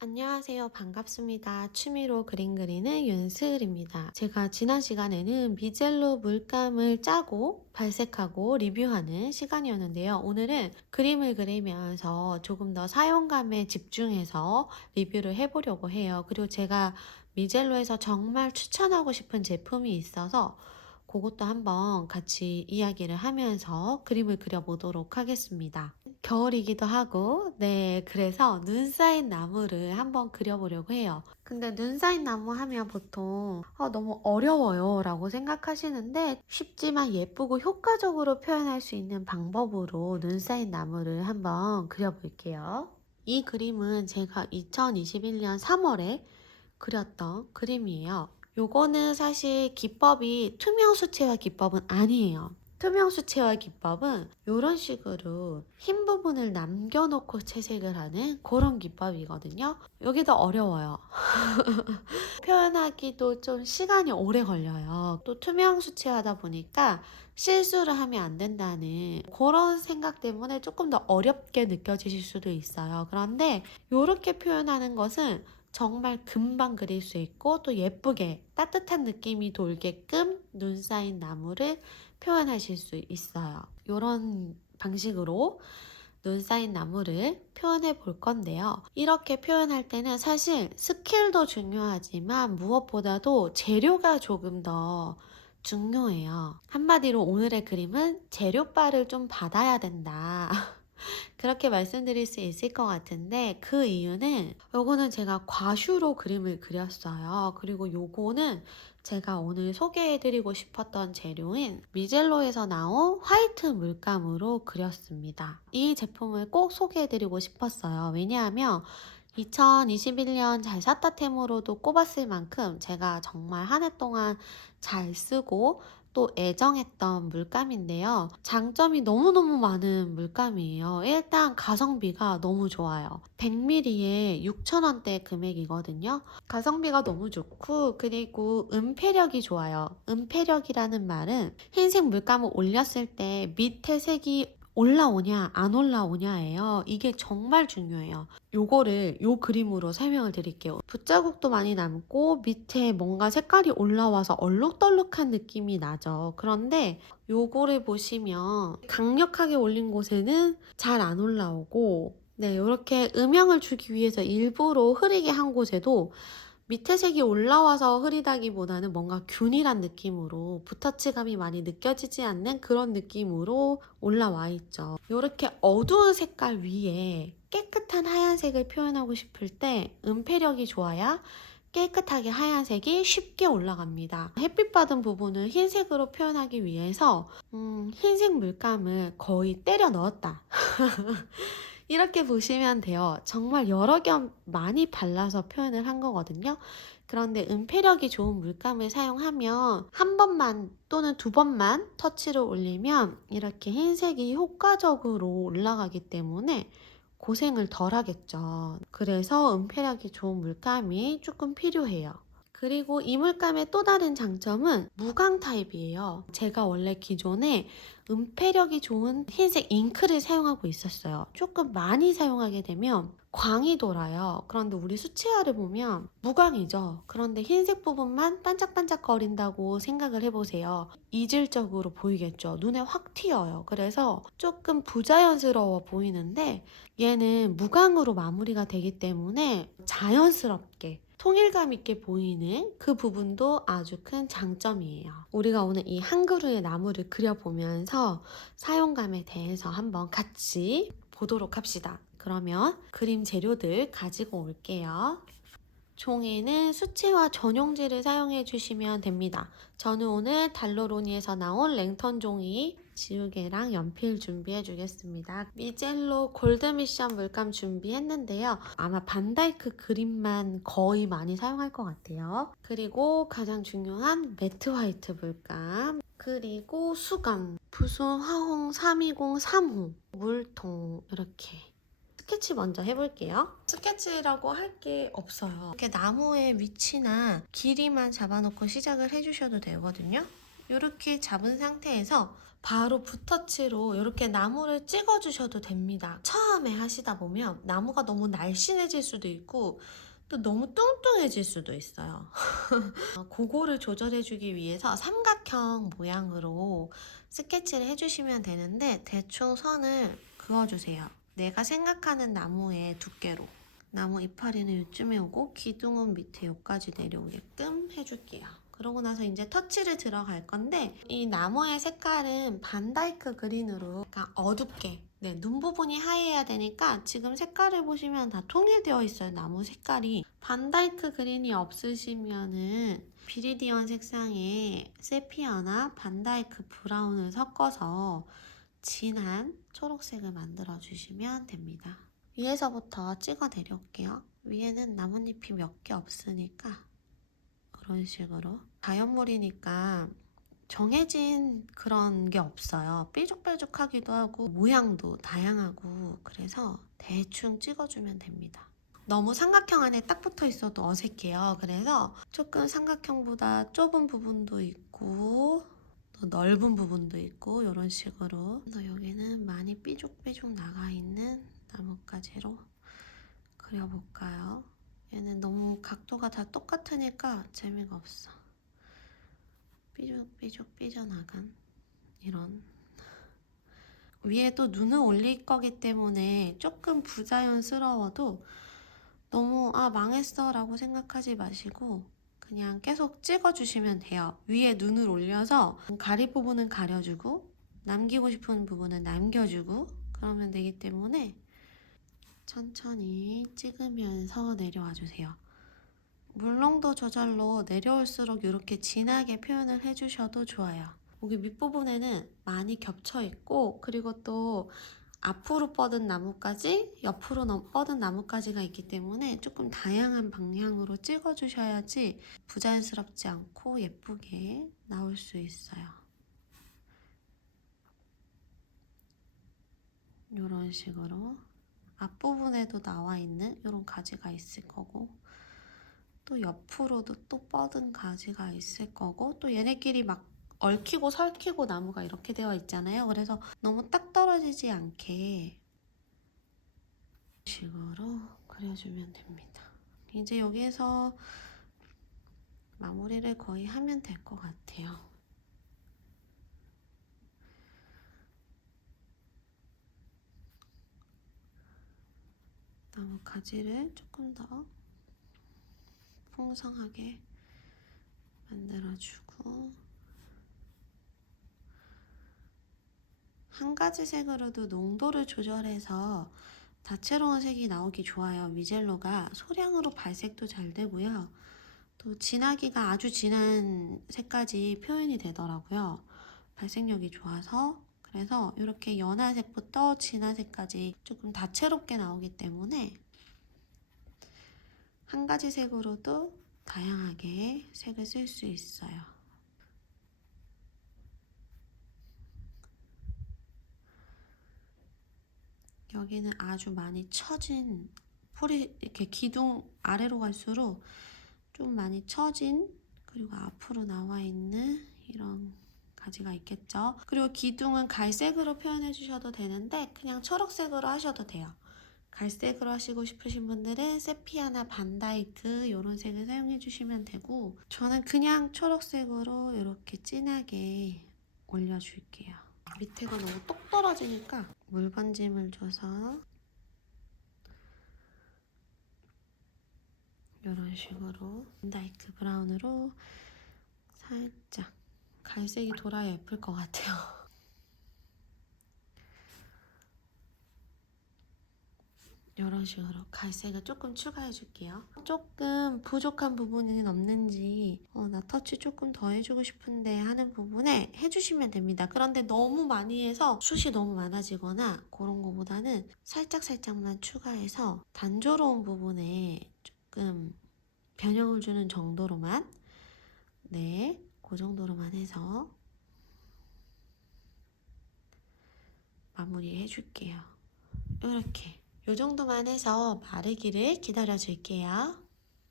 안녕하세요. 반갑습니다. 취미로 그림 그리는 윤슬입니다. 제가 지난 시간에는 미젤로 물감을 짜고 발색하고 리뷰하는 시간이었는데요. 오늘은 그림을 그리면서 조금 더 사용감에 집중해서 리뷰를 해보려고 해요. 그리고 제가 미젤로에서 정말 추천하고 싶은 제품이 있어서 그것도 한번 같이 이야기를 하면서 그림을 그려보도록 하겠습니다. 겨울이기도 하고, 네, 그래서 눈 쌓인 나무를 한번 그려보려고 해요. 근데 눈 쌓인 나무 하면 보통 너무 어려워요 라고 생각하시는데 쉽지만 예쁘고 효과적으로 표현할 수 있는 방법으로 눈 쌓인 나무를 한번 그려볼게요. 이 그림은 제가 2021년 3월에 그렸던 그림이에요. 요거는 사실 기법이 투명 수채화 기법은 아니에요. 투명 수채화 기법은 이런 식으로 흰 부분을 남겨놓고 채색을 하는 그런 기법이거든요. 여기 더 어려워요. 표현하기도 좀 시간이 오래 걸려요. 또 투명 수채화다 보니까 실수를 하면 안 된다는 그런 생각 때문에 조금 더 어렵게 느껴지실 수도 있어요. 그런데 이렇게 표현하는 것은 정말 금방 그릴 수 있고 또 예쁘게 따뜻한 느낌이 돌게끔 눈 쌓인 나무를 표현하실 수 있어요. 이런 방식으로 눈 쌓인 나무를 표현해 볼 건데요. 이렇게 표현할 때는 사실 스킬도 중요하지만 무엇보다도 재료가 조금 더 중요해요. 한마디로 오늘의 그림은 재료빨을 좀 받아야 된다. 그렇게 말씀드릴 수 있을 것 같은데 그 이유는 요거는 제가 과슈로 그림을 그렸어요. 그리고 요거는 제가 오늘 소개해드리고 싶었던 재료인 미젤로에서 나온 화이트 물감으로 그렸습니다. 이 제품을 꼭 소개해드리고 싶었어요. 왜냐하면 2021년 잘 샀다 템으로도 꼽았을 만큼 제가 정말 한 해 동안 잘 쓰고 또 애정했던 물감인데요. 장점이 너무너무 많은 물감이에요. 일단 가성비가 너무 좋아요. 100ml에 6,000원대 금액이거든요. 가성비가 너무 좋고 그리고 은폐력이 좋아요. 은폐력이라는 말은 흰색 물감을 올렸을 때 밑에 색이 올라오냐 안 올라오냐예요. 이게 정말 중요해요. 요거를 요 그림으로 설명을 드릴게요. 붓자국도 많이 남고 밑에 뭔가 색깔이 올라와서 얼룩덜룩한 느낌이 나죠. 그런데 요거를 보시면 강력하게 올린 곳에는 잘 안 올라오고 네, 이렇게 음영을 주기 위해서 일부러 흐리게 한 곳에도 밑에 색이 올라와서 흐리다기보다는 뭔가 균일한 느낌으로 붓터치감이 많이 느껴지지 않는 그런 느낌으로 올라와 있죠. 이렇게 어두운 색깔 위에 깨끗한 하얀색을 표현하고 싶을 때 은폐력이 좋아야 깨끗하게 하얀색이 쉽게 올라갑니다. 햇빛 받은 부분을 흰색으로 표현하기 위해서 흰색 물감을 거의 때려 넣었다. 이렇게 보시면 돼요. 정말 여러 겹 많이 발라서 표현을 한 거거든요. 그런데 은폐력이 좋은 물감을 사용하면 한 번만 또는 두 번만 터치를 올리면 이렇게 흰색이 효과적으로 올라가기 때문에 고생을 덜 하겠죠. 그래서 은폐력이 좋은 물감이 조금 필요해요. 그리고 이 물감의 또 다른 장점은 무광 타입이에요. 제가 원래 기존에 은폐력이 좋은 흰색 잉크를 사용하고 있었어요. 조금 많이 사용하게 되면 광이 돌아요. 그런데 우리 수채화를 보면 무광이죠. 그런데 흰색 부분만 반짝반짝거린다고 생각을 해보세요. 이질적으로 보이겠죠. 눈에 확 튀어요. 그래서 조금 부자연스러워 보이는데 얘는 무광으로 마무리가 되기 때문에 자연스럽게 통일감 있게 보이는 그 부분도 아주 큰 장점이에요. 우리가 오늘 이 한 그루의 나무를 그려보면서 사용감에 대해서 한번 같이 보도록 합시다. 그러면 그림 재료들 가지고 올게요. 종이는 수채화 전용지를 사용해 주시면 됩니다. 저는 오늘 달로로니에서 나온 랭턴 종이 지우개랑 연필 준비해 주겠습니다. 미젤로 골드 미션 물감 준비했는데요. 아마 반다이크 그림만 거의 많이 사용할 것 같아요. 그리고 가장 중요한 매트 화이트 물감, 그리고 수건, 붓은 화홍 320 3호, 물통 이렇게 스케치 먼저 해볼게요. 스케치라고 할 게 없어요. 이렇게 나무의 위치나 길이만 잡아놓고 시작을 해주셔도 되거든요. 이렇게 잡은 상태에서 바로 붓터치로 이렇게 나무를 찍어주셔도 됩니다. 처음에 하시다 보면 나무가 너무 날씬해질 수도 있고 또 너무 뚱뚱해질 수도 있어요. 그거를 조절해주기 위해서 삼각형 모양으로 스케치를 해주시면 되는데 대충 선을 그어주세요. 내가 생각하는 나무의 두께로. 나무 이파리는 이쯤에 오고 기둥은 밑에 여기까지 내려오게끔 해줄게요. 그러고 나서 이제 터치를 들어갈 건데 이 나무의 색깔은 반다이크 그린으로 약간 어둡게 눈 부분이 하얘야 되니까 지금 색깔을 보시면 다 통일되어 있어요. 나무 색깔이. 반다이크 그린이 없으시면은 비리디언 색상의 세피아나 반다이크 브라운을 섞어서 진한 초록색을 만들어 주시면 됩니다. 위에서부터 찍어 내려올게요. 위에는 나뭇잎이 몇 개 없으니까 그런 식으로. 자연물이니까 정해진 그런 게 없어요. 삐죽삐죽하기도 하고 모양도 다양하고 그래서 대충 찍어주면 됩니다. 너무 삼각형 안에 딱 붙어 있어도 어색해요. 그래서 조금 삼각형보다 좁은 부분도 있고 더 넓은 부분도 있고 이런 식으로. 그래서 여기는 많이 삐죽삐죽 나가 있는 나뭇가지로 그려볼까요? 얘는 너무 각도가 다 똑같으니까 재미가 없어. 삐죽삐죽 삐져나간 이런. 위에도 눈을 올릴 거기 때문에 조금 부자연스러워도 너무 망했어 라고 생각하지 마시고 그냥 계속 찍어주시면 돼요. 위에 눈을 올려서 가릴 부분은 가려주고 남기고 싶은 부분은 남겨주고 그러면 되기 때문에 천천히 찍으면서 내려와 주세요. 물렁도 조절로 내려올수록 이렇게 진하게 표현을 해주셔도 좋아요. 여기 밑부분에는 많이 겹쳐 있고 그리고 또 앞으로 뻗은 나뭇가지, 옆으로 뻗은 나뭇가지가 있기 때문에 조금 다양한 방향으로 찍어주셔야지 부자연스럽지 않고 예쁘게 나올 수 있어요. 이런 식으로 앞부분에도 나와 있는 이런 가지가 있을 거고 또 옆으로도 또 뻗은 가지가 있을 거고 또 얘네끼리 막 얽히고 설키고 나무가 이렇게 되어 있잖아요. 그래서 너무 딱 떨어지지 않게 식으로 그려주면 됩니다. 이제 여기에서 마무리를 거의 하면 될 것 같아요. 나무 가지를 조금 더 풍성하게 만들어주고 한 가지 색으로도 농도를 조절해서 다채로운 색이 나오기 좋아요. 미젤로가 소량으로 발색도 잘 되고요. 또 진하기가 아주 진한 색까지 표현이 되더라고요. 발색력이 좋아서. 그래서 이렇게 연한 색부터 진한 색까지 조금 다채롭게 나오기 때문에 한 가지 색으로도 다양하게 색을 쓸 수 있어요. 여기는 아주 많이 처진 풀이 이렇게 기둥 아래로 갈수록 좀 많이 처진 그리고 앞으로 나와 있는 이런 가지가 있겠죠. 그리고 기둥은 갈색으로 표현해 주셔도 되는데 그냥 초록색으로 하셔도 돼요. 갈색으로 하시고 싶으신 분들은 세피아나 반다이크 이런 색을 사용해 주시면 되고 저는 그냥 초록색으로 이렇게 진하게 올려줄게요. 밑에가 너무 똑 떨어지니까 물번짐을 줘서 이런 식으로 반다이크 브라운으로 살짝 갈색이 돌아야 예쁠 것 같아요. 이런 식으로 갈색을 조금 추가해 줄게요. 조금 부족한 부분은 없는지 나 터치 조금 더 해주고 싶은데 하는 부분에 해주시면 됩니다. 그런데 너무 많이 해서 숱이 너무 많아지거나 그런 거보다는 살짝살짝만 추가해서 단조로운 부분에 조금 변형을 주는 정도로만 그 정도로만 해서 마무리 해줄게요. 이렇게 요 정도만 해서 마르기를 기다려 줄게요.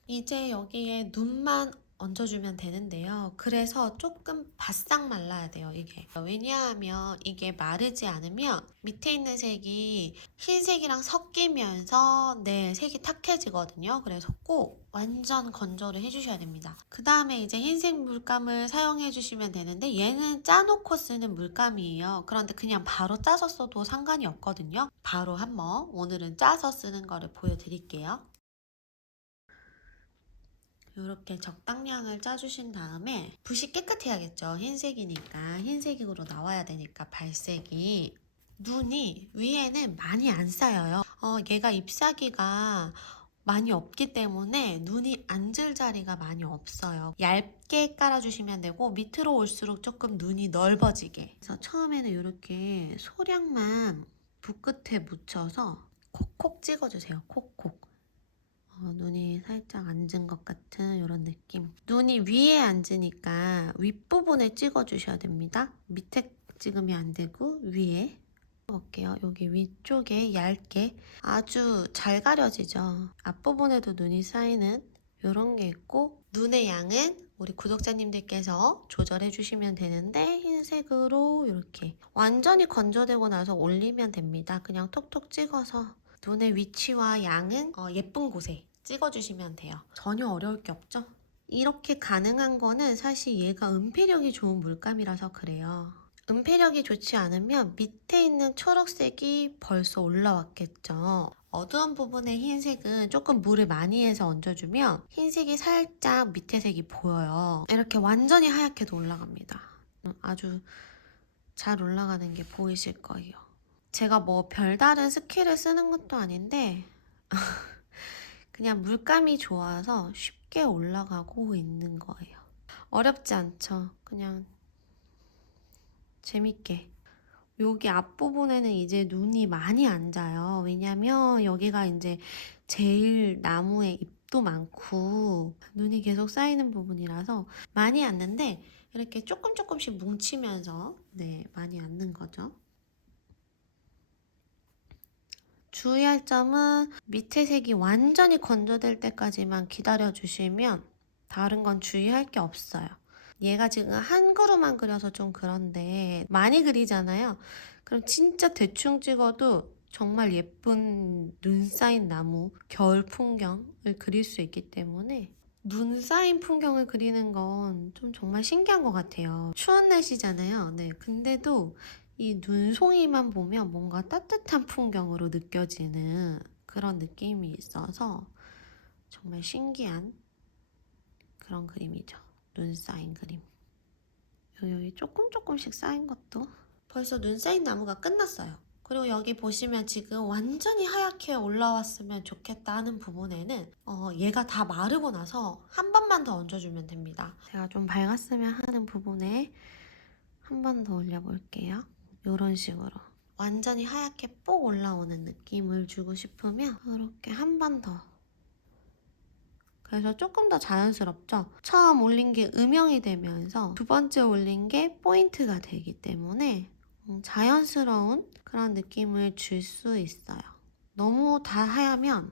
이제 여기에 눈만 얹어주면 되는데요. 그래서 조금 바싹 말라야 돼요, 이게. 왜냐하면 이게 마르지 않으면 밑에 있는 색이 흰색이랑 섞이면서 색이 탁해지거든요. 그래서 꼭 완전 건조를 해주셔야 됩니다. 그 다음에 이제 흰색 물감을 사용해 주시면 되는데 얘는 짜놓고 쓰는 물감이에요. 그런데 그냥 바로 짜서 써도 상관이 없거든요. 바로 한번 오늘은 짜서 쓰는 거를 보여드릴게요. 이렇게 적당량을 짜주신 다음에 붓이 깨끗해야겠죠. 흰색이니까 흰색으로 나와야 되니까 발색이. 눈이 위에는 많이 안 쌓여요. 얘가 ip사귀가 많이 없기 때문에 눈이 앉을 자리가 많이 없어요. 얇게 깔아주시면 되고 밑으로 올수록 조금 눈이 넓어지게. 그래서 처음에는 이렇게 소량만 붓끝에 묻혀서 콕콕 찍어주세요. 콕콕. 눈이 살짝 앉은 것 같은 이런 느낌. 눈이 위에 앉으니까 윗부분에 찍어주셔야 됩니다. 밑에 찍으면 안 되고 위에. 볼게요. 여기 위쪽에 얇게 아주 잘 가려지죠. 앞부분에도 눈이 쌓이는 이런 게 있고 눈의 양은 우리 구독자님들께서 조절해 주시면 되는데 흰색으로 이렇게 완전히 건조되고 나서 올리면 됩니다. 그냥 톡톡 찍어서 눈의 위치와 양은 예쁜 곳에 찍어주시면 돼요. 전혀 어려울 게 없죠? 이렇게 가능한 거는 사실 얘가 은폐력이 좋은 물감이라서 그래요. 은폐력이 좋지 않으면 밑에 있는 초록색이 벌써 올라왔겠죠. 어두운 부분의 흰색은 조금 물을 많이 해서 얹어주면 흰색이 살짝 밑에 색이 보여요. 이렇게 완전히 하얗게도 올라갑니다. 아주 잘 올라가는 게 보이실 거예요. 제가 뭐 별다른 스킬을 쓰는 것도 아닌데 그냥 물감이 좋아서 쉽게 올라가고 있는 거예요. 어렵지 않죠? 그냥 재밌게. 여기 앞부분에는 이제 눈이 많이 앉아요. 왜냐면 여기가 이제 제일 나무에 잎도 많고 눈이 계속 쌓이는 부분이라서 많이 앉는데 이렇게 조금씩 뭉치면서 많이 앉는 거죠. 주의할 점은 밑에 색이 완전히 건조될 때까지만 기다려주시면 다른 건 주의할 게 없어요. 얘가 지금 한 그루만 그려서 좀 그런데 많이 그리잖아요. 그럼 진짜 대충 찍어도 정말 예쁜 눈 쌓인 나무, 겨울 풍경을 그릴 수 있기 때문에 눈 쌓인 풍경을 그리는 건 좀 정말 신기한 것 같아요. 추운 날씨잖아요. 근데도 이 눈송이만 보면 뭔가 따뜻한 풍경으로 느껴지는 그런 느낌이 있어서 정말 신기한 그런 그림이죠. 눈 쌓인 그림. 여기 조금씩 쌓인 것도 벌써 눈 쌓인 나무가 끝났어요. 그리고 여기 보시면 지금 완전히 하얗게 올라왔으면 좋겠다 하는 부분에는 얘가 다 마르고 나서 한 번만 더 얹어주면 됩니다. 제가 좀 밝았으면 하는 부분에 한 번 더 올려볼게요. 이런 식으로 완전히 하얗게 뽁 올라오는 느낌을 주고 싶으면 이렇게 한 번 더. 그래서 조금 더 자연스럽죠? 처음 올린 게 음영이 되면서 두 번째 올린 게 포인트가 되기 때문에 자연스러운 그런 느낌을 줄 수 있어요. 너무 다 하얗면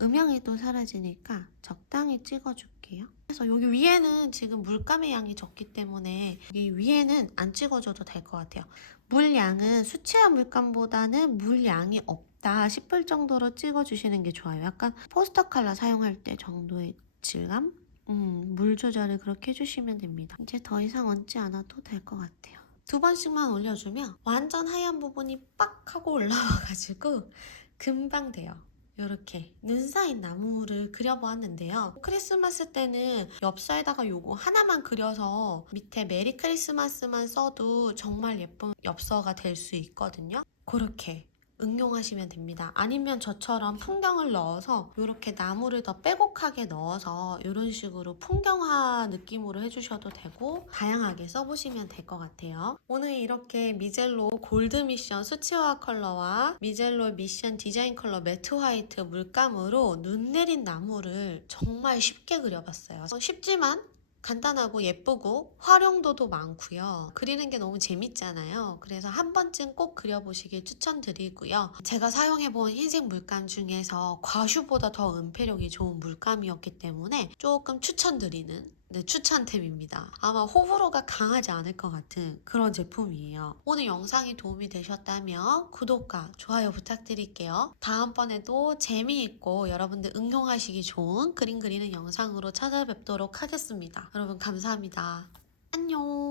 음영이 또 사라지니까 적당히 찍어줄게요. 그래서 여기 위에는 지금 물감의 양이 적기 때문에 여기 위에는 안 찍어줘도 될 것 같아요. 물량은 수채화 물감보다는 물량이 없다 싶을 정도로 찍어주시는 게 좋아요. 약간 포스터 컬러 사용할 때 정도의 질감? 물 조절을 그렇게 해주시면 됩니다. 이제 더 이상 얹지 않아도 될 것 같아요. 두 번씩만 올려주면 완전 하얀 부분이 빡 하고 올라와가지고 금방 돼요. 이렇게 눈 쌓인 나무를 그려보았는데요. 크리스마스 때는 엽서에다가 요거 하나만 그려서 밑에 메리 크리스마스만 써도 정말 예쁜 엽서가 될 수 있거든요. 그렇게 응용하시면 됩니다. 아니면 저처럼 풍경을 넣어서 이렇게 나무를 더 빼곡하게 넣어서 이런 식으로 풍경화 느낌으로 해주셔도 되고 다양하게 써보시면 될 것 같아요. 오늘 이렇게 미젤로 골드 미션 수채화 컬러와 미젤로 미션 디자인 컬러 매트 화이트 물감으로 눈 내린 나무를 정말 쉽게 그려봤어요. 쉽지만 간단하고 예쁘고 활용도도 많고요. 그리는 게 너무 재밌잖아요. 그래서 한 번쯤 꼭 그려보시길 추천드리고요. 제가 사용해본 흰색 물감 중에서 과슈보다 더 은폐력이 좋은 물감이었기 때문에 조금 추천드리는 추천템입니다. 아마 호불호가 강하지 않을 것 같은 그런 제품이에요. 오늘 영상이 도움이 되셨다면 구독과 좋아요 부탁드릴게요. 다음번에도 재미있고 여러분들 응용하시기 좋은 그림 그리는 영상으로 찾아뵙도록 하겠습니다. 여러분 감사합니다. 안녕.